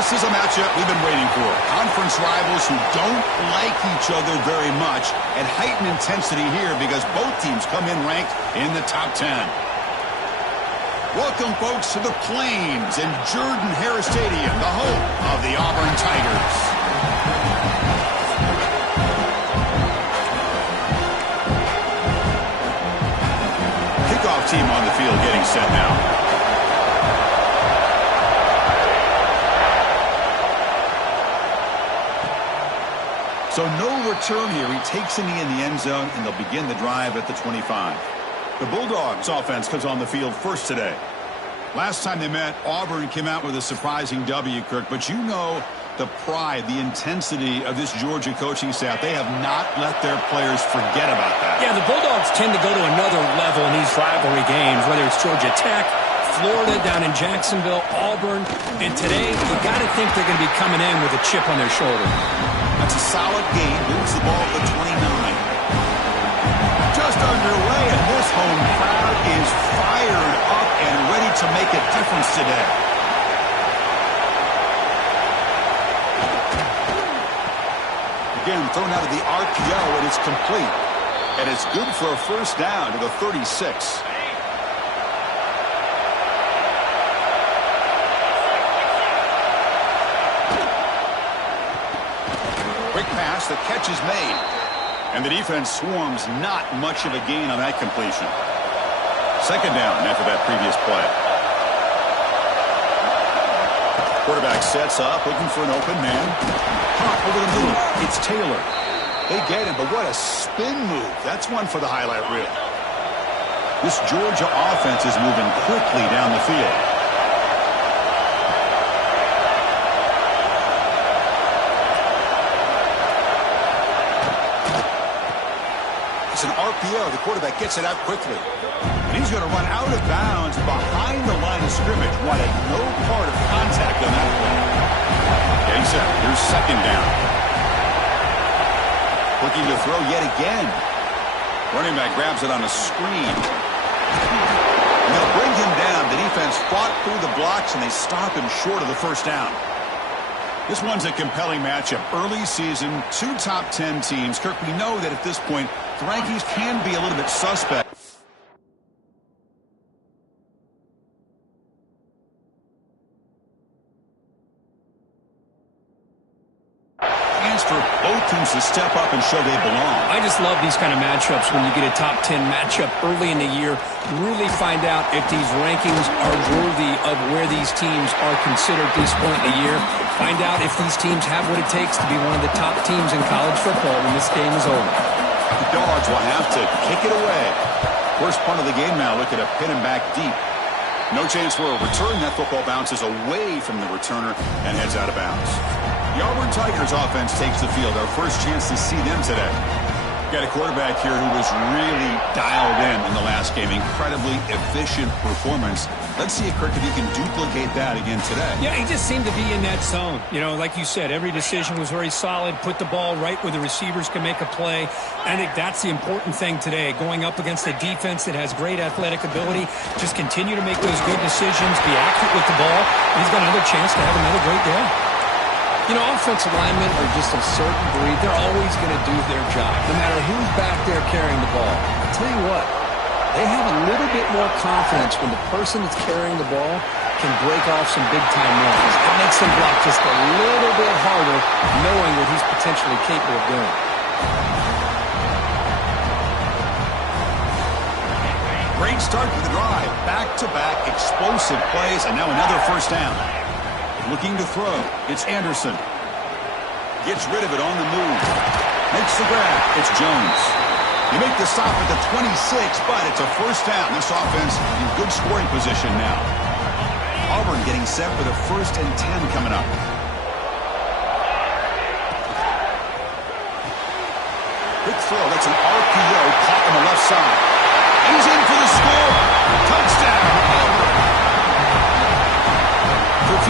This is a matchup we've been waiting for. Conference rivals who don't like each other very much, and heightened intensity here because both teams come in ranked in the top 10. Welcome, folks, to the Plains and Jordan-Hare Stadium, the home of the Auburn Tigers. Kickoff team on the field getting set now. So no return here. He takes it in the end zone, and they'll begin the drive at the 25. The Bulldogs offense comes on the field first today. Last time they met, Auburn came out with a surprising W, Kirk. But you know the pride, the intensity of this Georgia coaching staff. They have not let their players forget about that. Yeah, the Bulldogs tend to go to another level in these rivalry games, whether it's Georgia Tech, Florida down in Jacksonville, Auburn. And today, you got to think they're going to be coming in with a chip on their shoulder. That's a solid gain. Moves the ball to the 29. Just underway, and this home crowd is fired up and ready to make a difference today. Again, thrown out of the RPO, and it's complete. And it's good for a first down to the 36. The catch is made, and the defense swarms. Not much of a gain on that completion. Second down after that previous play. Quarterback sets up, looking for an open man. Pop over the middle. It's Taylor. They get him, but what a spin move. That's one for the highlight reel. This Georgia offense is moving quickly down the field. An RPO. The quarterback gets it out quickly. And he's going to run out of bounds behind the line of scrimmage. Wanted no part of contact on that play. Getting set. Here's second down. Looking to throw yet again. Running back grabs it on a screen. And they'll bring him down. The defense fought through the blocks, and they stop him short of the first down. This one's a compelling matchup. Early season, two top 10 teams. Kirk, we know that at this point, the rankings can be a little bit suspect. Chance for both teams to step up and show they belong. I just love these kind of matchups when you get a top 10 matchup early in the year. Really find out if these rankings are worthy of where these teams are considered at this point in the year. Find out if these teams have what it takes to be one of the top teams in college football when this game is over. The Dogs will have to kick it away. First punt of the game now. Look at a pin him back deep. No chance for a return. That football bounces away from the returner and heads out of bounds. The Auburn Tigers offense takes the field. Our first chance to see them today. Got a quarterback here who was really dialed in the last game. Incredibly efficient performance. Let's see if Kirk, if he can duplicate that again today. Yeah, he just seemed to be in that zone. You know, like you said, every decision was very solid. Put the ball right where the receivers can make a play. I think that's the important thing today. Going up against a defense that has great athletic ability. Just continue to make those good decisions. Be accurate with the ball. He's got another chance to have another great day. You know, offensive linemen are just a certain breed. They're always going to do their job, no matter who's back there carrying the ball. I'll tell you what, they have a little bit more confidence when the person that's carrying the ball can break off some big-time runs. It makes them block just a little bit harder, knowing what he's potentially capable of doing. Great start to the drive. Back-to-back explosive plays, and now another first down. Looking to throw. It's Anderson. Gets rid of it on the move. Makes the grab. It's Jones. You make the stop at the 26, but it's a first down. This offense in good scoring position now. Auburn getting set for the 1st and 10 coming up. Quick throw. That's an RPO caught on the left side. And he's in for the score. Touchdown, Auburn.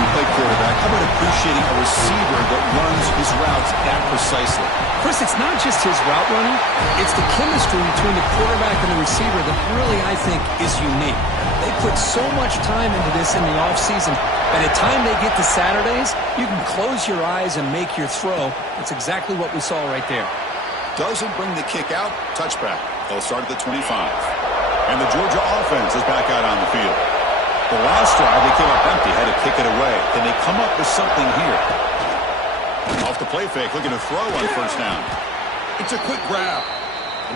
you play quarterback, how about appreciating a receiver that runs his routes that precisely? Chris, it's not just his route running. It's the chemistry between the quarterback and the receiver that really, I think, is unique. They put so much time into this in the offseason. By the time they get to Saturdays, you can close your eyes and make your throw. That's exactly what we saw right there. Doesn't bring the kick out. Touchback. They'll start at the 25. And the Georgia offense is back out on the field. The last drive, they came up empty, had to kick it away. Can they come up with something here? Off the play fake, looking to throw on first down. It's a quick grab.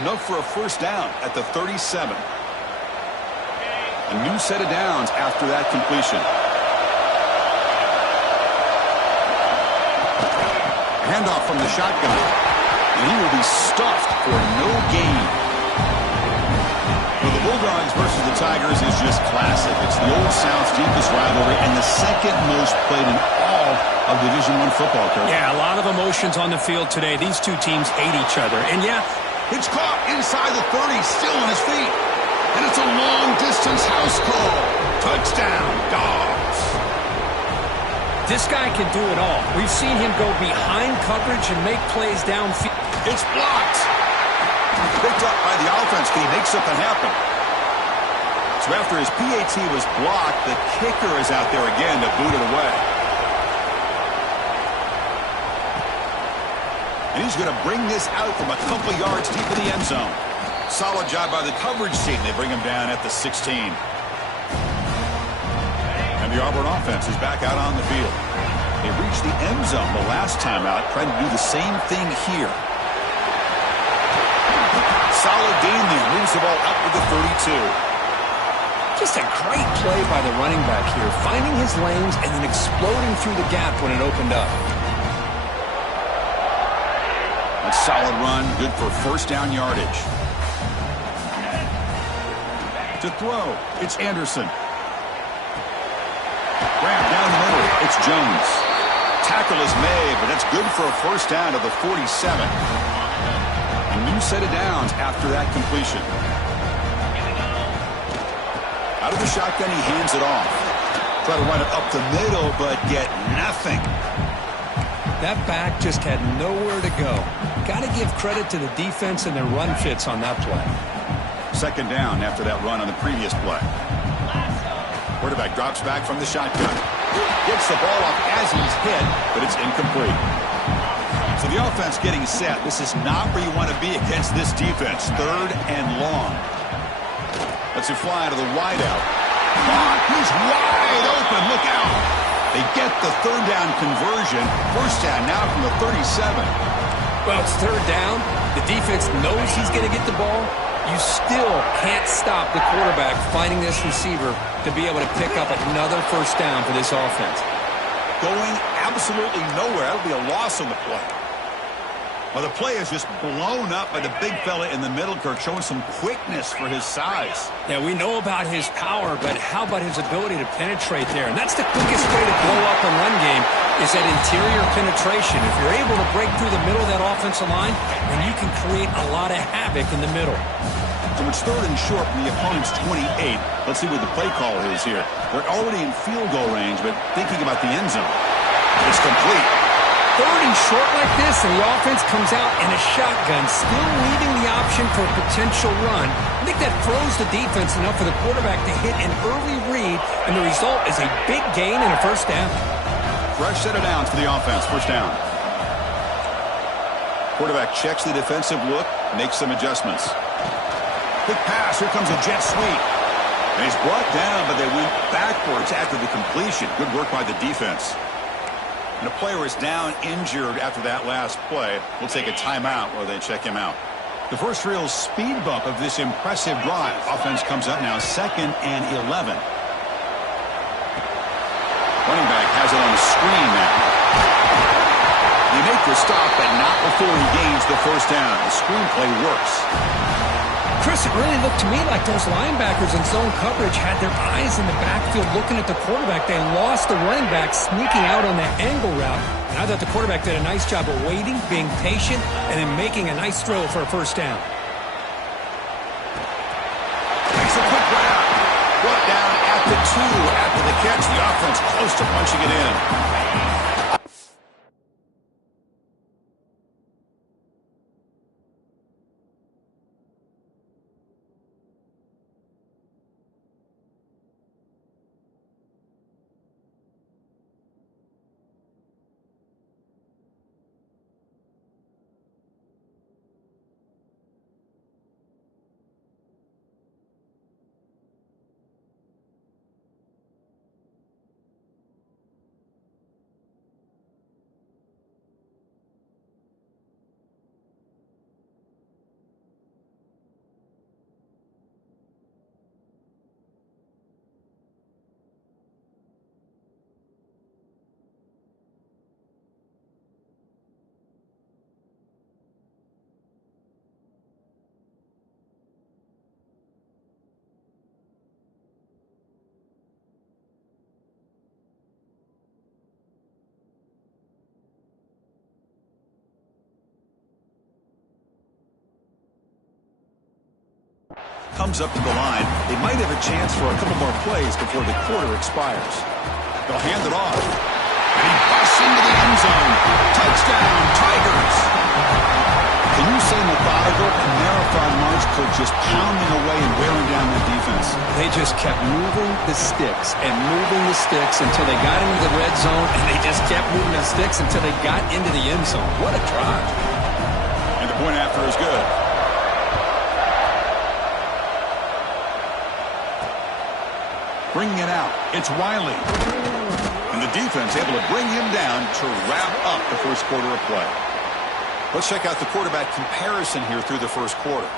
Enough for a first down at the 37. A new set of downs after that completion. Handoff from the shotgun. And he will be stuffed for no gain. Well, the Bulldogs versus the Tigers is just classic. It's the Old South's deepest rivalry and the second most played in all of Division I football, Kirk. Yeah, a lot of emotions on the field today. These two teams hate each other. And, yeah, it's caught inside the 30, still on his feet. And it's a long-distance house call. Touchdown, Dogs. this guy can do it all. We've seen him go behind coverage and make plays downfield. It's blocked. Picked up by the offense. Can he make something happen? So after his PAT was blocked, the kicker is out there again to boot it away. And he's going to bring this out from a couple yards deep in the end zone. Solid job by the coverage team. They bring him down at the 16. And the Auburn offense is back out on the field. They reached the end zone the last time out, trying to do the same thing here. Solid gain there. Moves the ball up to the 32. Just a great play by the running back here, finding his lanes and then exploding through the gap when it opened up. A solid run, good for first down yardage. To throw, it's Anderson. Grab down the middle, it's Jones. Tackle is made, but that's good for a first down to the 47. A new set of downs after that completion. Out of the shotgun, he hands it off. Try to run it up the middle, but get nothing. That back just had nowhere to go. Got to give credit to the defense and their run fits on that play. Second down after that run on the previous play. Quarterback drops back from the shotgun. Gets the ball off as he's hit, but it's incomplete. So the offense getting set. This is not where you want to be against this defense. Third and long. Let's it fly to the wideout. He's wide open. Look out. They get the third down conversion. First down now from the 37. Well, it's third down. The defense knows he's going to get the ball. You still can't stop the quarterback finding this receiver to be able to pick up another first down for this offense. Going absolutely nowhere. That'll be a loss on the play. Well, the play is just blown up by the big fella in the middle, Kirk, showing some quickness for his size. Yeah, we know about his power, but how about his ability to penetrate there? And that's the quickest way to blow up a run game is that interior penetration. If you're able to break through the middle of that offensive line, then you can create a lot of havoc in the middle. So it's third and short from the opponent's 28. Let's see what the play call is here. They're already in field goal range, but thinking about the end zone. It's complete. Third and short like this, and the offense comes out in a shotgun, still leaving the option for a potential run. I think that throws the defense enough for the quarterback to hit an early read, and the result is a big gain and a first down. Fresh set of downs for the offense. First down. Quarterback checks the defensive look, makes some adjustments. Quick pass. Here comes a jet sweep. And he's brought down, but they went backwards after the completion. Good work by the defense. And the player is down injured after that last play. We'll take a timeout while they check him out. The first real speed bump of this impressive drive. Offense comes up now, 2nd and 11. Running back has it on the screen now. They make the stop, but not before he gains the first down. The screenplay works. Chris, it really looked to me like those linebackers in zone coverage had their eyes in the backfield looking at the quarterback. They lost the running back sneaking out on that angle route. And I thought the quarterback did a nice job of waiting, being patient, and then making a nice throw for a first down. Takes a quick route. Brought down at the 2 after the catch. The offense close to punching it in. Comes up to the line. They might have a chance for a couple more plays before the quarter expires. They'll hand it off. And he busts into the end zone. Touchdown, Tigers! Can you say methodical? A marathon march coach just pounding away and wearing down that defense. They just kept moving the sticks and moving the sticks until they got into the red zone, and they just kept moving the sticks until they got into the end zone. What a drive. And the point after is good. Bringing it out, it's Wiley. And the defense able to bring him down to wrap up the first quarter of play. Let's check out the quarterback comparison here through the first quarter.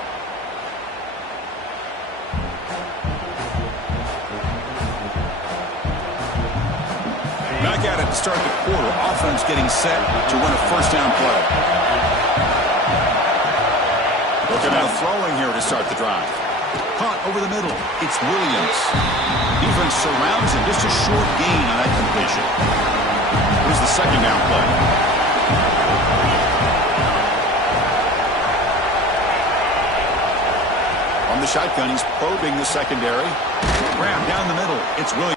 Back at it to start the quarter. Offense getting set to win a first down play. Looking at throwing here to start the drive. Caught over the middle. It's Williams. Defense surrounds him. Just a short gain on that completion. Here's the second down play. On the shotgun, he's probing the secondary. Grab down the middle. It's Williams.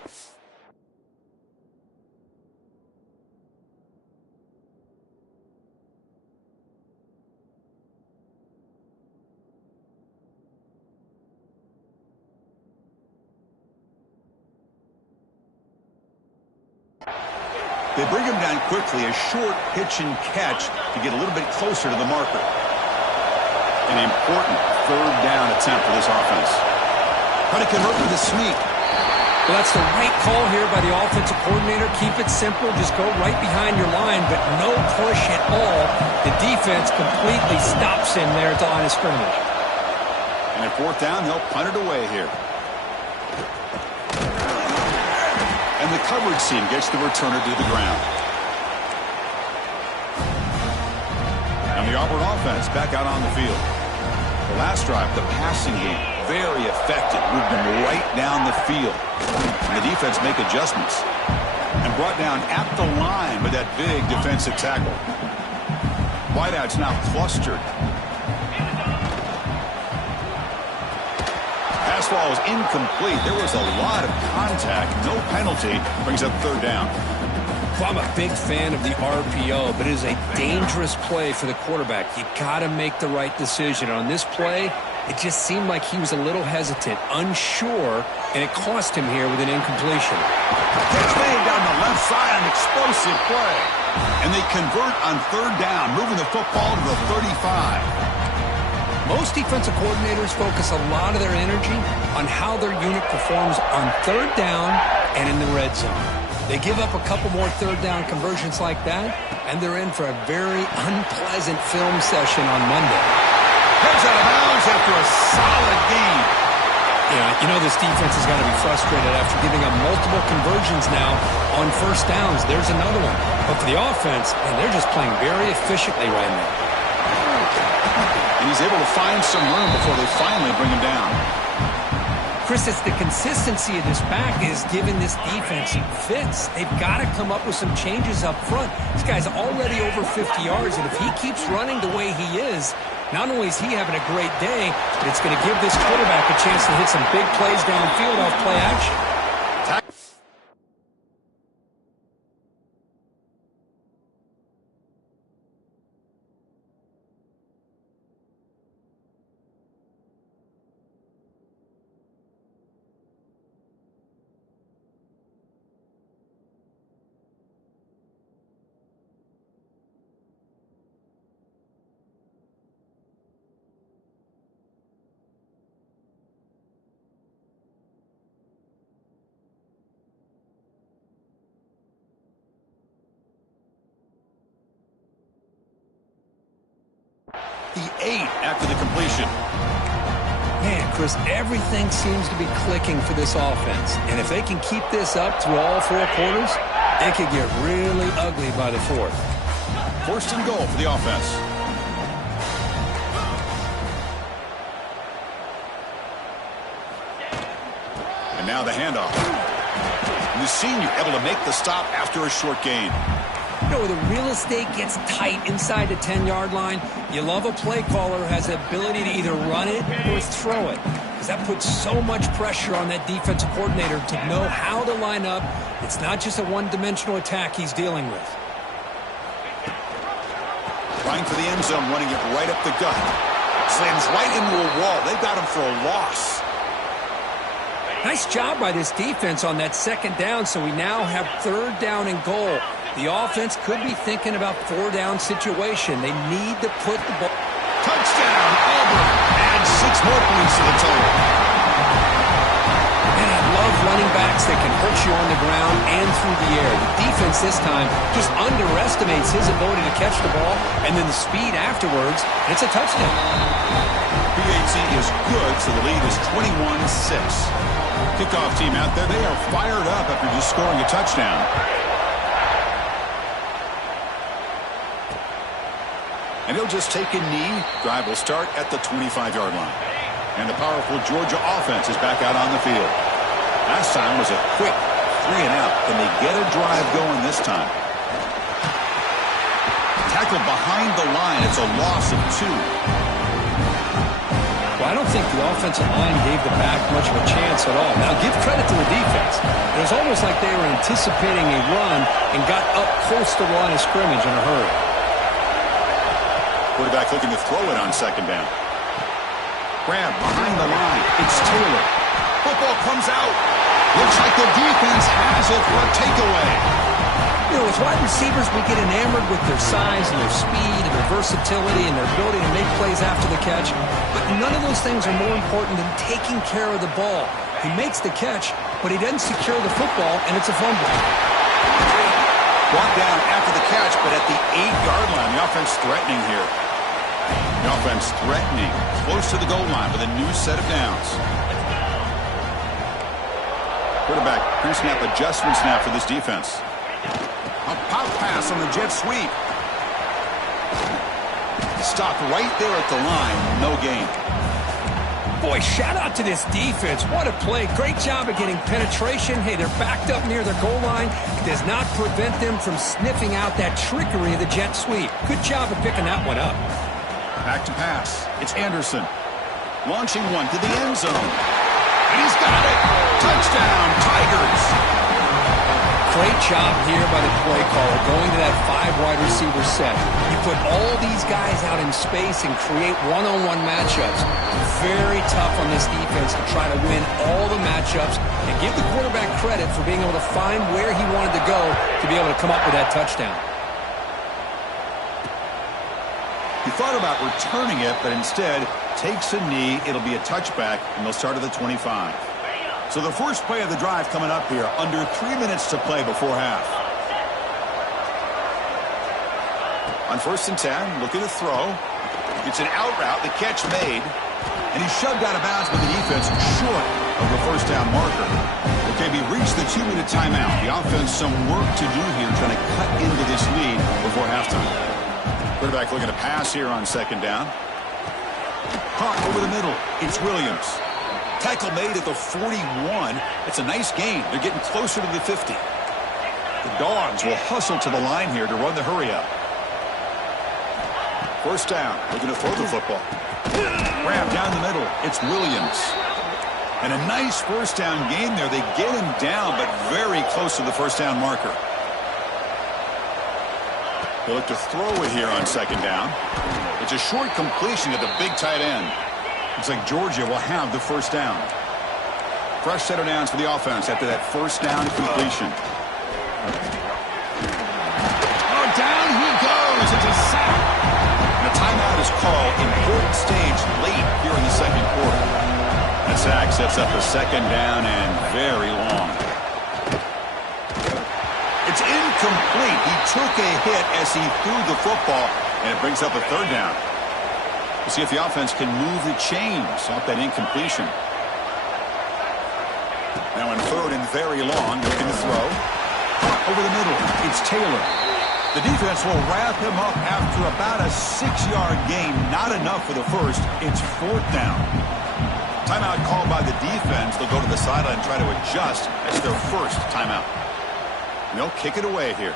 They bring him down quickly, a short pitch and catch to get a little bit closer to the marker. An important third down attempt for this offense. Trying to convert with a sneak. Well, that's the right call here by the offensive coordinator. Keep it simple. Just go right behind your line, but no push at all. The defense completely stops him there at the line of scrimmage. And at fourth down, they'll punt it away here. And the coverage team gets the returner to the ground. And the Auburn offense back out on the field. The last drive, the passing game, very effective. Moved them right down the field. And the defense make adjustments. And brought down at the line with that big defensive tackle. Wideouts now clustered. Pass ball is incomplete. There was a lot of contact. No penalty. Brings up third down. Well, I'm a big fan of the RPO, but it is a dangerous play for the quarterback. You got to make the right decision. On this play, it just seemed like he was a little hesitant, unsure, and it cost him here with an incompletion. Catch made down the left side, an explosive play. And they convert on third down, moving the football to the 35. Most defensive coordinators focus a lot of their energy on how their unit performs on third down and in the red zone. They give up a couple more third down conversions like that, and they're in for a very unpleasant film session on Monday. Heads out of bounds after a solid game. Yeah, you know this defense has got to be frustrated after giving up multiple conversions now on first downs. There's another one. But for the offense, and they're just playing very efficiently right now. And he's able to find some room before they finally bring him down. Chris, it's the consistency of this back is giving this defense fits. They've got to come up with some changes up front. This guy's already over 50 yards, and if he keeps running the way he is, not only is he having a great day, but it's going to give this quarterback a chance to hit some big plays downfield off play action. the 8 after the completion. Man, Chris, everything seems to be clicking for this offense. And if they can keep this up through all 4 quarters, it could get really ugly by the 4th. 1st and goal for the offense. And now the handoff. And the senior able to make the stop after a short gain. You know, the real estate gets tight inside the 10-yard line. You love a play caller who has the ability to either run it or throw it, because that puts so much pressure on that defensive coordinator to know how to line up. It's not just a one-dimensional attack he's dealing with. Trying for the end zone, running it right up the gut. Slams right into a wall. They've got him for a loss. Nice job by this defense on that 2nd down, so we now have 3rd down and goal. The offense could be thinking about 4-down situation. They need to put the ball. Touchdown, Auburn. Add 6 more points to the total. And I love running backs that can hurt you on the ground and through the air. The defense this time just underestimates his ability to catch the ball, and then the speed afterwards, it's a touchdown. PAT is good, so the lead is 21-6. Kickoff team out there, they are fired up after just scoring a touchdown. And he'll just take a knee. Drive will start at the 25-yard line. And the powerful Georgia offense is back out on the field. Last time was a quick 3 and out. Can they get a drive going this time? Tackled behind the line. It's a loss of 2. Well, I don't think the offensive line gave the back much of a chance at all. Now, give credit to the defense. It was almost like they were anticipating a run and got up close to the line of scrimmage in a hurry. Quarterback looking to throw it on 2nd down. Grab behind the line. It's Taylor. Football comes out. Looks like the defense has it for a takeaway. You know, as wide receivers, we get enamored with their size and their speed and their versatility and their ability to make plays after the catch. But none of those things are more important than taking care of the ball. He makes the catch, but he doesn't secure the football, and it's a fumble. Brought down after the catch, but at the 8-yard line. The offense threatening here. The offense threatening. Close to the goal line with a new set of downs. Quarterback pre-snap adjustments now for this defense. A pop pass on the jet sweep. Stopped right there at the line. No gain. Boy, shout out to this defense. What a play. Great job of getting penetration. Hey, they're backed up near their goal line. It does not prevent them from sniffing out that trickery of the jet sweep. Good job of picking that one up. Back to pass. It's Anderson. Launching one to the end zone. And he's got it. Touchdown, Tigers. Great job here by the play caller going to that 5 wide receiver set. You put all these guys out in space and create one-on-one matchups. Very tough on this defense to try to win all the matchups and give the quarterback credit for being able to find where he wanted to go to be able to come up with that touchdown. He thought about returning it, but instead takes a knee. It'll be a touchback, and they'll start at the 25. So the first play of the drive coming up here, under 3 minutes to play before half. On 1st and 10, looking to throw. It's an out route, the catch made, and he's shoved out of bounds by the defense short of the 1st down marker. Okay, we reached the 2-minute timeout. The offense some work to do here, trying to cut into this lead before halftime. Quarterback looking to pass here on 2nd down. Caught over the middle. It's Williams. Tackle made at the 41. It's a nice gain. They're getting closer to the 50. The Dogs will hustle to the line here to run the hurry up. 1st down. Looking to throw the football. Grab down the middle. It's Williams. And a nice 1st down gain there. They get him down, but very close to the 1st down marker. They look to throw it here on 2nd down. It's a short completion to the big tight end. Looks like Georgia will have the 1st down. Fresh set of downs for the offense after that 1st down completion. Oh, down he goes. It's a sack. And a timeout is called. Important stage late here in the 2nd quarter. That sack sets up a 2nd down and very long. It's incomplete. He took a hit as he threw the football, and it brings up a 3rd down. We'll see if the offense can move the chains off that incompletion. Now in third and very long, looking to throw. Over the middle, it's Taylor. The defense will wrap him up after about a 6-yard gain. Not enough for the first. It's fourth down. Timeout called by the defense. They'll go to the sideline and try to adjust. That's their first timeout. And they'll kick it away here.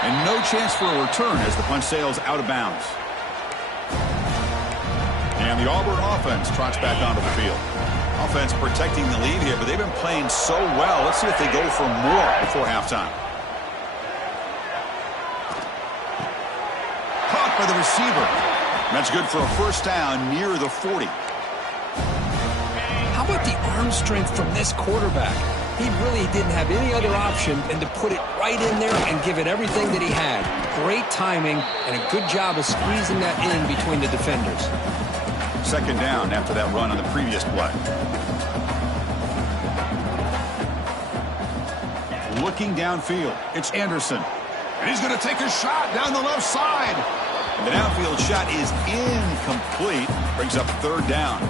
And no chance for a return as the punt sails out of bounds. And the Auburn offense trots back onto the field. Offense protecting the lead here, but they've been playing so well. Let's see if they go for more before halftime. Caught by the receiver. That's good for a first down near the 40. How about the arm strength from this quarterback? He really didn't have any other option than to put it right in there and give it everything that he had. Great timing and a good job of squeezing that in between the defenders. Second down after that run on the previous play. Looking downfield, it's Anderson. And he's going to take a shot down the left side. And the downfield shot is incomplete. Brings up third down.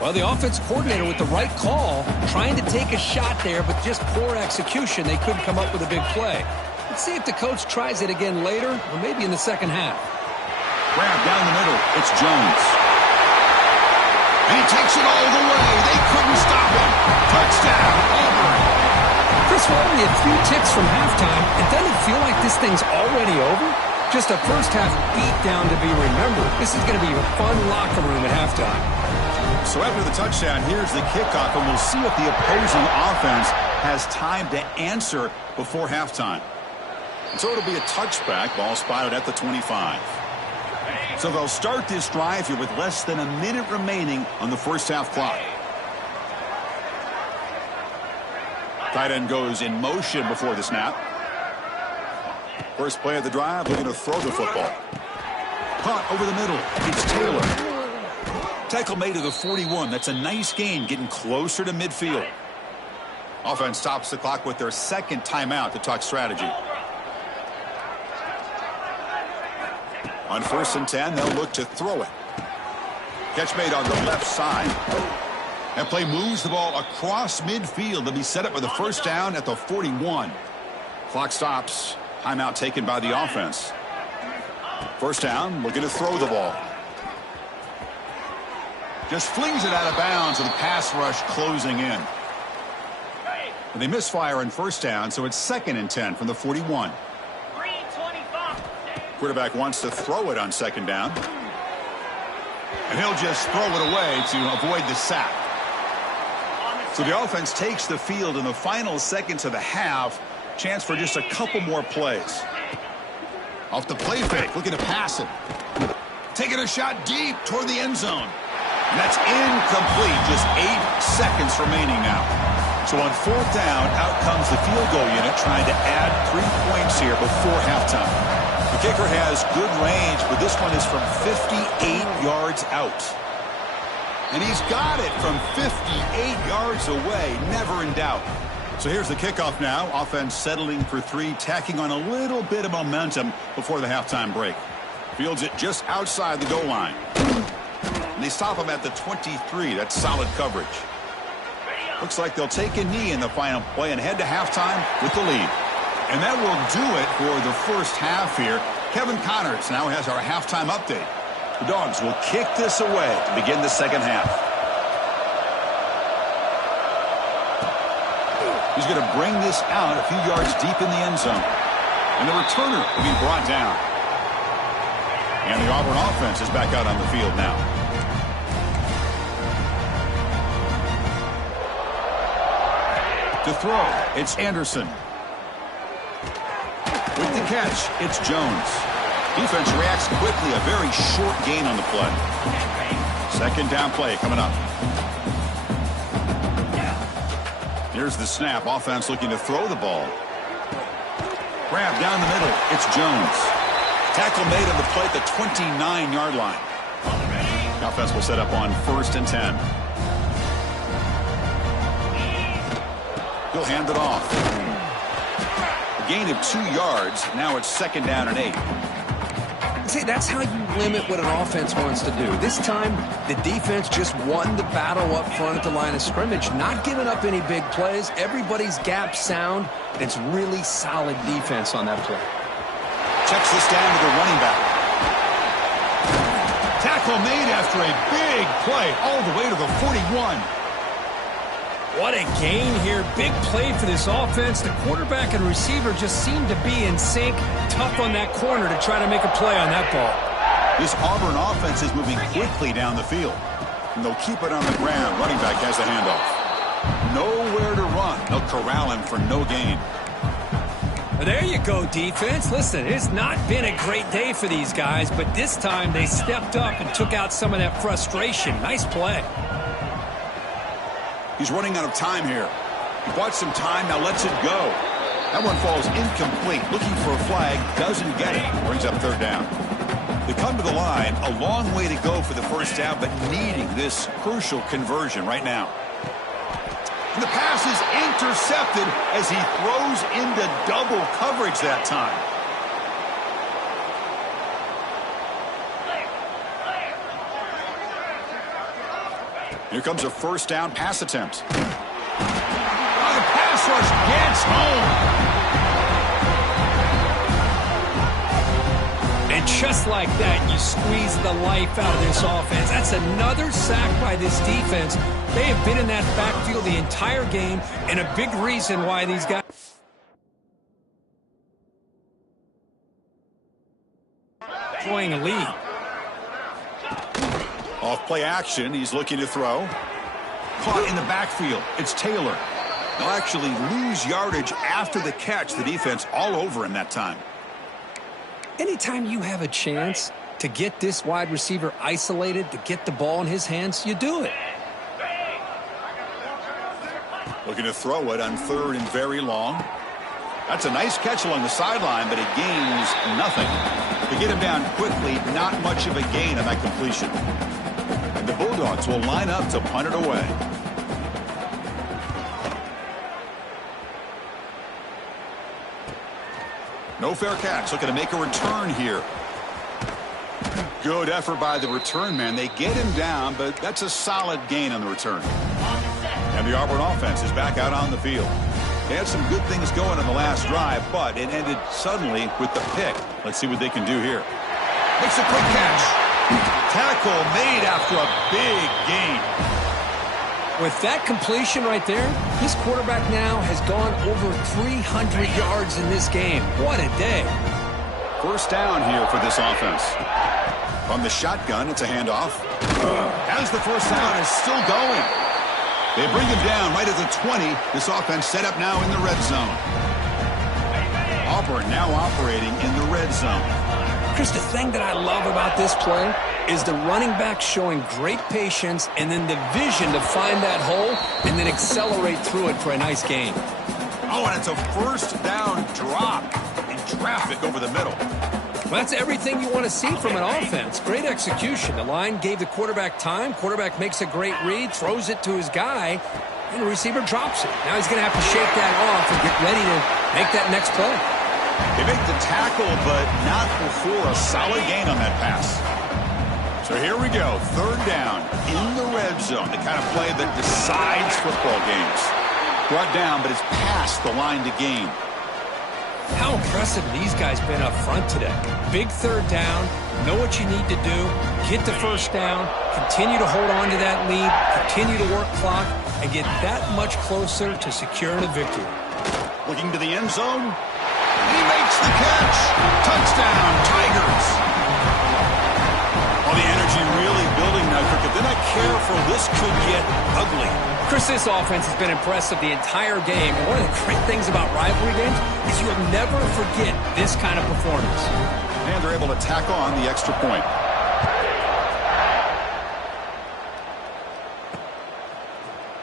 Well, the offense coordinator with the right call, trying to take a shot there, but just poor execution. They couldn't come up with a big play. Let's see if the coach tries it again later, or maybe in the second half. Grab down the middle, it's Jones. And he takes it all the way. They couldn't stop him. Touchdown, Auburn. Chris, we're only a few ticks from halftime, and doesn't it feel like this thing's already over? Just a first-half beatdown to be remembered. This is going to be a fun locker room at halftime. So after the touchdown, here's the kickoff, and we'll see if the opposing offense has time to answer before halftime. And so it'll be a touchback, ball spotted at the 25. So they'll start this drive here with less than a minute remaining on the first half clock. Tight end goes in motion before the snap. First play of the drive, looking to throw the football. Caught over the middle, it's Taylor. Tackle made to the 41. That's a nice gain, getting closer to midfield. Offense stops the clock with their second timeout to talk strategy. On 1st and 10, they'll look to throw it. Catch made on the left side. That play moves the ball across midfield to be set up with a first down at the 41. Clock stops. Timeout taken by the offense. First down, looking to throw the ball. Just flings it out of bounds with a pass rush closing in. And they misfire on first down, so it's 2nd and 10 from the 41. Quarterback wants to throw it on second down. And he'll just throw it away to avoid the sack. So the offense takes the field in the final seconds of the half. Chance for just a couple more plays. Off the play fake, looking to pass it. Taking a shot deep toward the end zone. And that's incomplete. Just 8 seconds remaining now. So on 4th down, out comes the field goal unit trying to add 3 points here before halftime. The kicker has good range, but this one is from 58 yards out. And he's got it from 58 yards away, never in doubt. So here's the kickoff now. Offense settling for 3, tacking on a little bit of momentum before the halftime break. Fields it just outside the goal line. And they stop him at the 23. That's solid coverage. Looks like they'll take a knee in the final play and head to halftime with the lead. And that will do it for the first half here. Kevin Connors now has our halftime update. The Dogs will kick this away to begin the second half. He's going to bring this out a few yards deep in the end zone. And the returner will be brought down. And the Auburn offense is back out on the field now. To throw, it's Anderson. With the catch, it's Jones. Defense reacts quickly. A very short gain on the play. Second down play coming up. Here's the snap. Offense looking to throw the ball. Grab down the middle. It's Jones. Tackle made on the play at the 29-yard line. The offense will set up on 1st and 10. He'll hand it off. A gain of 2 yards. Now it's 2nd down and 8. See, that's how you limit what an offense wants to do. This time, the defense just won the battle up front at the line of scrimmage, not giving up any big plays. Everybody's gap sound. It's really solid defense on that play. Checks this down to the running back. Tackle made after a big play all the way to the 41. What a gain here. Big play for this offense. The quarterback and receiver just seem to be in sync. Tough on that corner to try to make a play on that ball. This Auburn offense is moving quickly down the field. And they'll keep it on the ground. Running back has the handoff. Nowhere to run. They'll corral him for no gain. There you go, defense. Listen, it's not been a great day for these guys, but this time they stepped up and took out some of that frustration. Nice play. He's running out of time here. He bought some time, now lets it go. That one falls incomplete. Looking for a flag, doesn't get it. Brings up third down. They come to the line, a long way to go for the first down, but needing this crucial conversion right now. And the pass is intercepted as he throws into double coverage that time. Here comes a first down pass attempt. Oh, the pass rush gets home. And just like that, you squeeze the life out of this offense. That's another sack by this defense. They have been in that backfield the entire game, and a big reason why these guys enjoying a lead. Off play action, he's looking to throw. Caught in the backfield. It's Taylor. They'll actually lose yardage after the catch. The defense all over him that time. Anytime you have a chance to get this wide receiver isolated, to get the ball in his hands, you do it. Looking to throw it on third and very long. That's a nice catch along the sideline, but it gains nothing. To get him down quickly, not much of a gain on that completion. And the Bulldogs will line up to punt it away. No fair catch. Looking to make a return here. Good effort by the return man. They get him down, but that's a solid gain on the return. And the Auburn offense is back out on the field. They had some good things going on the last drive, but it ended suddenly with the pick. Let's see what they can do here. Makes a quick catch. Tackle made after a big gain. With that completion right there, this quarterback now has gone over 300 yards in this game. What a day. First down here for this offense. From the shotgun, it's a handoff. As the first down is still going. They bring him down right at the 20. This offense set up now in the red zone. Auburn now operating in the red zone. Chris, the thing that I love about this play is the running back showing great patience and then the vision to find that hole and then accelerate through it for a nice gain. Oh, and it's a first down drop in traffic over the middle. Well, that's everything you want to see from an offense. Great execution. The line gave the quarterback time. Quarterback makes a great read, throws it to his guy, and the receiver drops it. Now he's going to have to shake that off and get ready to make that next play. They make the tackle, but not before a solid gain on that pass. So here we go. Third down in the red zone. The kind of play that decides football games. Brought down, but it's past the line to gain. How impressive these guys been up front today. Big third down, know what you need to do, get the first down, continue to hold on to that lead, continue to work clock, and get that much closer to securing a victory. Looking to the end zone. He makes the catch. Touchdown, Tigers. Well, the energy really building now, Kirk. If they're not careful, this could get ugly. Chris, this offense has been impressive the entire game. And one of the great things about rivalry games is you'll never forget this kind of performance. And they're able to tack on the extra point.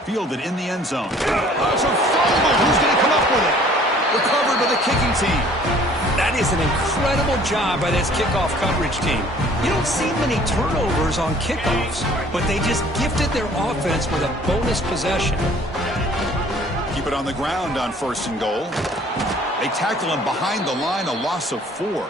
Fielded in the end zone. It's a fumble. Who's going to come up with it? Recovered by the kicking team. That is an incredible job by this kickoff coverage team. You don't see many turnovers on kickoffs, but they just gifted their offense with a bonus possession. Keep it on the ground on first and goal. They tackle him behind the line, a loss of 4.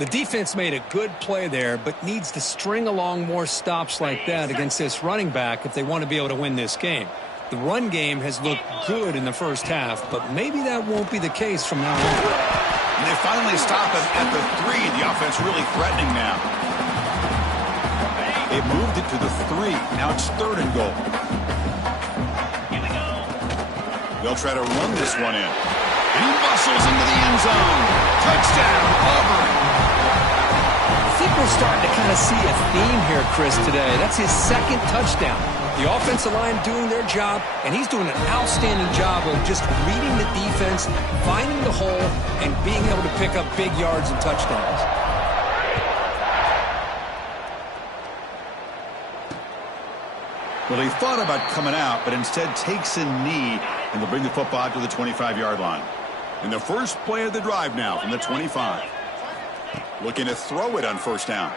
The defense made a good play there, but needs to string along more stops like that against this running back if they want to be able to win this game. The run game has looked good in the first half, but maybe that won't be the case from now on. And they finally stop him at the 3. The offense really threatening now. They moved it to the 3. Now it's 3rd and goal. They'll try to run this one in. And he muscles into the end zone. Touchdown, Auburn. I think we're starting to kind of see a theme here, Chris, today. That's his 2nd touchdown. The offensive line doing their job, and he's doing an outstanding job of just reading the defense, finding the hole, and being able to pick up big yards and touchdowns. Well, he thought about coming out, but instead takes a knee, and they'll bring the football out to the 25-yard line. And the first play of the drive now from the 25. Looking to throw it on 1st down.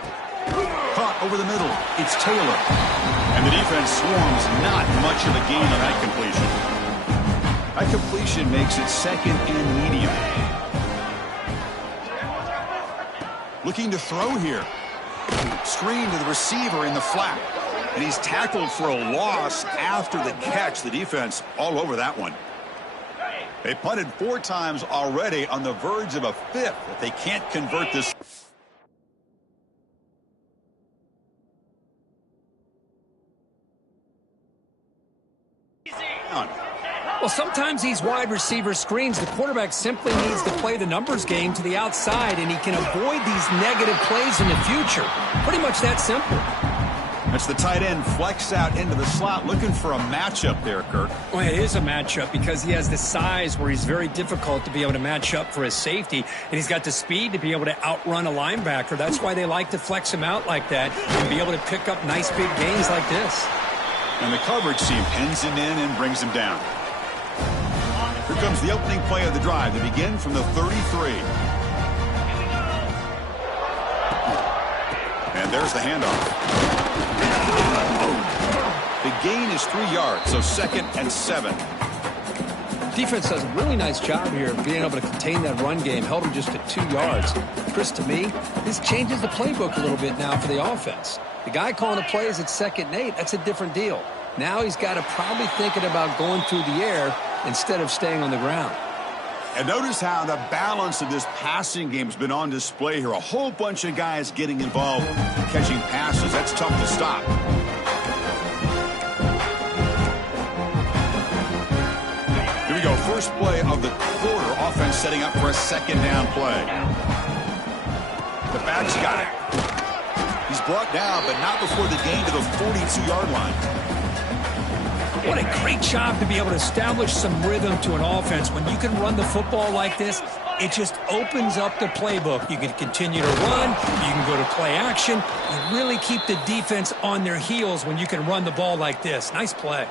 Caught over the middle. It's Taylor. And the defense swarms, not much of a gain on that completion. That completion makes it 2nd and medium. Looking to throw here. Screen to the receiver in the flat. And he's tackled for a loss after the catch. The defense all over that one. They punted 4 times already, on the verge of a 5th if they can't convert this. Well, sometimes these wide receiver screens, the quarterback simply needs to play the numbers game to the outside, and he can avoid these negative plays in the future. Pretty much that simple. That's the tight end flex out into the slot, looking for a matchup there, Kirk. Well, it is a matchup because he has the size where he's very difficult to be able to match up for his safety, and he's got the speed to be able to outrun a linebacker. That's why they like to flex him out like that and be able to pick up nice big gains like this. And the coverage team pins him in and brings him down. Here comes the opening play of the drive. They begin from the 33. And there's the handoff. The gain is 3 yards, so 2nd and 7. Defense does a really nice job here of being able to contain that run game. Held him just to 2 yards. Chris, to me, this changes the playbook a little bit now for the offense. The guy calling the plays at 2nd and 8, that's a different deal. Now he's got to probably thinking about going through the air instead of staying on the ground. And notice how the balance of this passing game has been on display here. A whole bunch of guys getting involved, catching passes. That's tough to stop. Here we go. First play of the quarter. Offense setting up for a 2nd down play. The back's got it. He's brought down, but not before the gain to the 42-yard line. What a great job to be able to establish some rhythm to an offense. When you can run the football like this, it just opens up the playbook. You can continue to run. You can go to play action. You really keep the defense on their heels when you can run the ball like this. Nice play.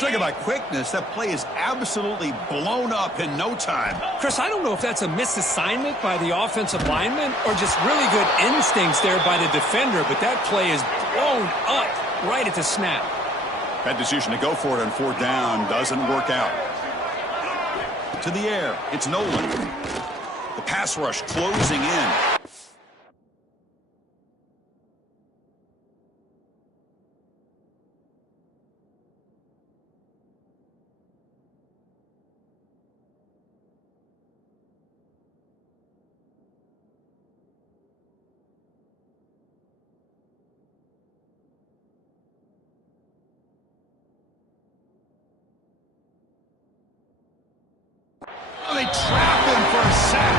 Talk about quickness. That play is absolutely blown up in no time. Chris, I don't know if that's a misassignment by the offensive lineman or just really good instincts there by the defender, but that play is blown up right at the snap. That decision to go for it on 4th down doesn't work out. To the air, it's Nolan. The pass rush closing in. They trap him for a sack.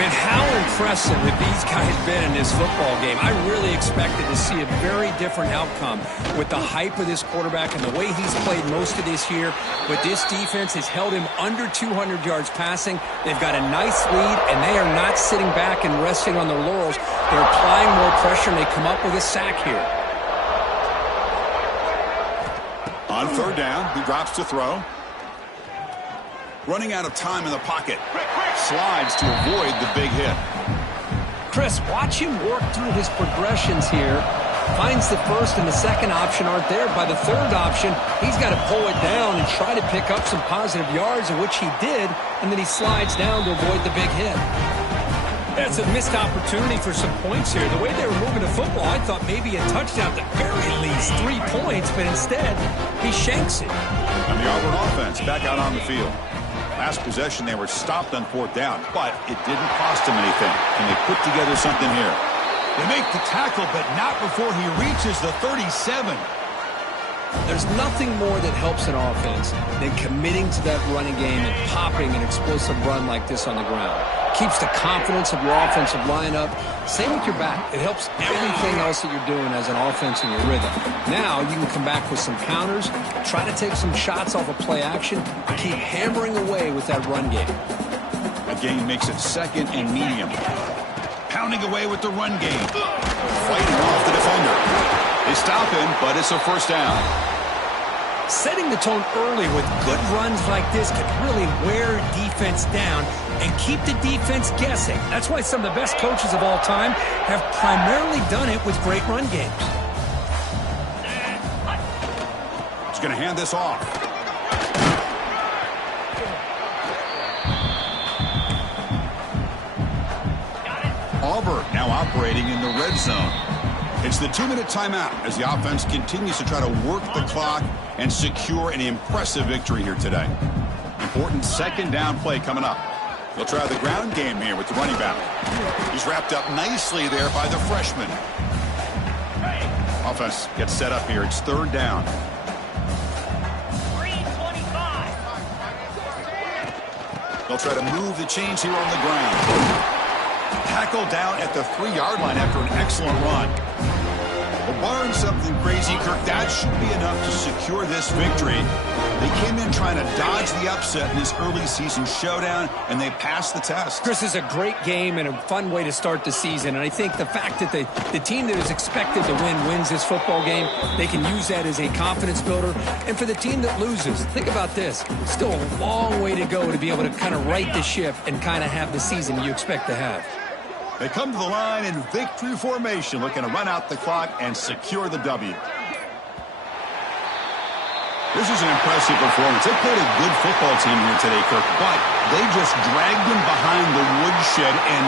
Man, how impressive have these guys been in this football game? I really expected to see a very different outcome with the hype of this quarterback and the way he's played most of this year. But this defense has held him under 200 yards passing. They've got a nice lead, and they are not sitting back and resting on their laurels. They're applying more pressure, and they come up with a sack here. On 3rd down, he drops to throw. Running out of time in the pocket. Slides to avoid the big hit. Chris, watch him work through his progressions here. Finds the 1st and the 2nd option aren't there. By the 3rd option, he's got to pull it down and try to pick up some positive yards, of which he did, and then he slides down to avoid the big hit. That's a missed opportunity for some points here. The way they were moving the football, I thought maybe a touchdown at the very least, 3 points, but instead he shanks it. And the Auburn offense back out on the field. Last possession, they were stopped on 4th down, but it didn't cost them anything. Can they put together something here? They make the tackle, but not before he reaches the 37. There's nothing more that helps an offense than committing to that running game and popping an explosive run like this on the ground. Keeps the confidence of your offensive lineup. Same with your back. It helps everything else that you're doing as an offense in your rhythm. Now you can come back with some counters, try to take some shots off of play action, and keep hammering away with that run game. That gain makes it 2nd and medium. Pounding away with the run game. Fighting off the defender. They stop him, but it's a 1st down. Setting the tone early with good runs like this can really wear defense down and keep the defense guessing. That's why some of the best coaches of all time have primarily done it with great run games. He's going to hand this off. Auburn now operating in the red zone. It's the 2-minute timeout as the offense continues to try to work the clock and secure an impressive victory here today. Important 2nd down play coming up. They'll try the ground game here with the running back. He's wrapped up nicely there by the freshman. Offense gets set up here. It's 3rd down. They'll try to move the chains here on the ground. Tackled down at the 3-yard line after an excellent run. Well, barring something crazy, Kirk, that should be enough to secure this victory. They came in trying to dodge the upset in this early season showdown, and they passed the test. Chris, is a great game and a fun way to start the season. And I think the fact that the team that is expected to win wins this football game, they can use that as a confidence builder. And for the team that loses, think about this. Still a long way to go to be able to kind of right the ship and kind of have the season you expect to have. They come to the line in victory formation, looking to run out the clock and secure the W. This is an impressive performance. They played a good football team here today, Kirk, but they just dragged them behind the woodshed and